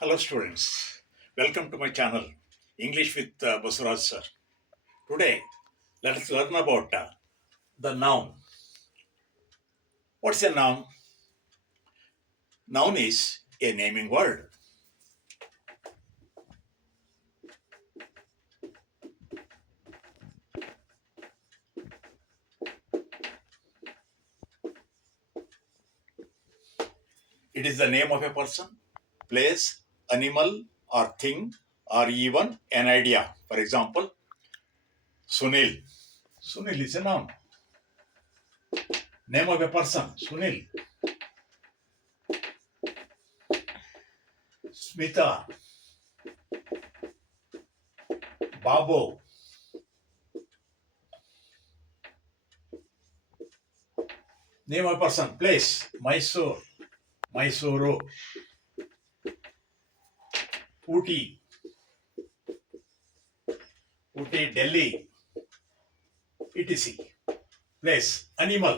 Hello students, welcome to my channel English with Basuraj sir. Today let us learn about the noun. What's a noun? Noun is a naming word. It is the name of a person, place, animal or thing or even an idea. For example, Sunil. Sunil is a noun. Name of a person, Sunil. Smita, Babu. Name of a person, place, Mysore, Mysuru, Ooty, Ooty, Delhi, etc. Place, animal.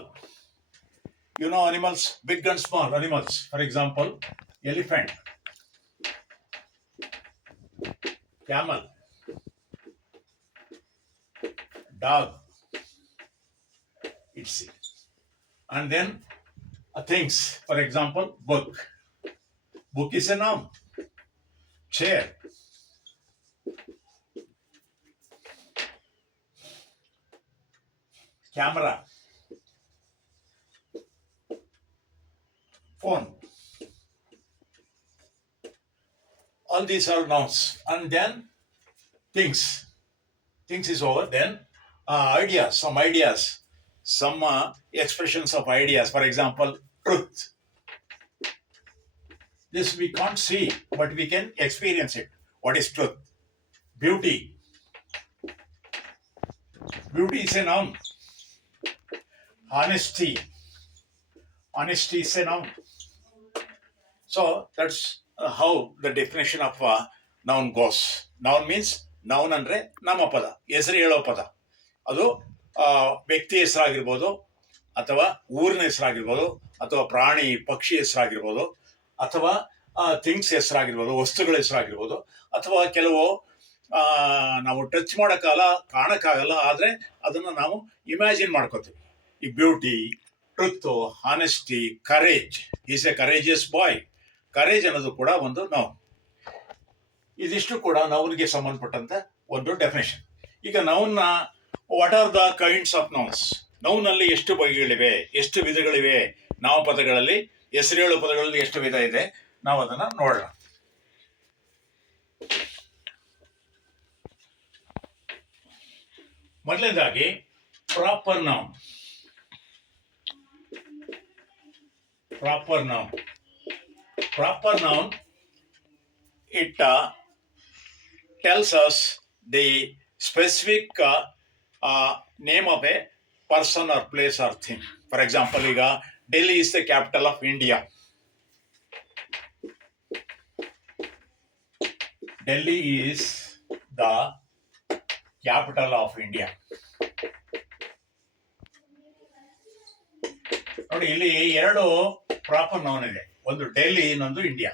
You know animals, big and small animals. For example, elephant, camel, dog, etc. And then things. For example, book. Book is a noun. Chair, camera, phone. All these are nouns. And then things. Things is over. Then ideas, some expressions of ideas. For example, truth. This we can't see, but we can experience it. What is truth? Beauty. Beauty is a noun. Honesty. Honesty is a noun. So that's how the definition of noun goes. Noun means noun ಅಂದ್ರೆ ನಾಮಪದ, ಹೆಸರು ಹೇಳೋ ಪದ. ಅದು ವ್ಯಕ್ತಿ ಹೆಸರಾಗಿರ್ಬೋದು, ಅಥವಾ ಊರಿನ ಹೆಸರಾಗಿರ್ಬೋದು, ಅಥವಾ ಪ್ರಾಣಿ ಪಕ್ಷಿ ಹೆಸರಾಗಿರ್ಬೋದು, ಅಥವಾ ಥಿಂಗ್ಸ್ ಹೆಸರಾಗಿರ್ಬೋದು, ವಸ್ತುಗಳ ಹೆಸರಾಗಿರ್ಬೋದು, ಅಥವಾ ಕೆಲವು ನಾವು ಟಚ್ ಮಾಡೋಕ್ಕಾಗಲ್ಲ, ಕಾಣಕ್ಕಾಗಲ್ಲ, ಆದರೆ ಅದನ್ನು ನಾವು ಇಮ್ಯಾಜಿನ್ ಮಾಡ್ಕೋತೀವಿ. ಈ beauty, truth, honesty, courage. Is a courageous boy. Courage ಅನ್ನೋದು ಕೂಡ ಒಂದು ನೌನ್. ಇದಿಷ್ಟು ಕೂಡ ನೌನ್ಗೆ ಸಂಬಂಧಪಟ್ಟಂತ ಒಂದು ಡೆಫಿನೇಷನ್. ಈಗ ನೌನ್ನ what are the kinds of nouns? ನೌನಲ್ಲಿ ಎಷ್ಟು ಬಗೆಗಳಿವೆ, ಎಷ್ಟು ವಿಧಗಳಿವೆ? ನಾಮಪದಗಳಲ್ಲಿ, ಹೆಸರೇಳು ಪದಗಳಲ್ಲಿ ಎಷ್ಟು ವಿಧ ಇದೆ, ನಾವು ಅದನ್ನ ನೋಡೋಣ. ಮೊದಲನೇದಾಗಿ proper noun. Proper noun. Proper noun, it tells us the specific name of a person or place or thing. For example, Delhi is the capital of India. Delhi is the capital of India. ನೋಡಿ, ಇಲ್ಲಿ ಎರಡು proper noun ಇದೆ. ಒಂದು ಡೆಲ್ಲಿ, ಇನ್ನೊಂದು India.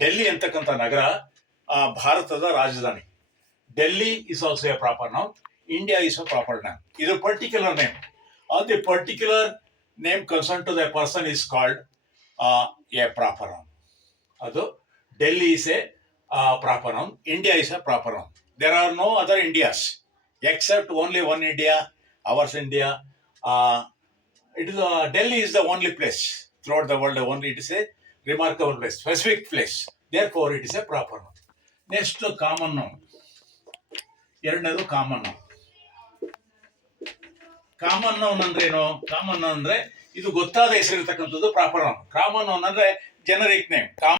Delhi ಅಂತಕ್ಕಂಥ ನಗರ ಭಾರತದ ರಾಜಧಾನಿ. Delhi is also a proper noun. India is a proper noun. ಇದು particular name. All the particular name concern to the person is called a proper noun. ಅದು Delhi is a proper noun. India is a proper noun. There are no other Indias except only one India, ours India. Delhi is the only place throughout the world. Only it is a remarkable place, specific place. Therefore, it is a proper noun. Next, common noun. ಎರಡನೇದು common noun. Common noun ಅಂದ್ರೆ ಏನು? Common noun ಅಂದ್ರೆ ಇದು ಗೊತ್ತಾದ ಹೆಸರಿರ್ತಕ್ಕಂಥದ್ದು proper noun. Common noun ಅಂದ್ರೆ generic name.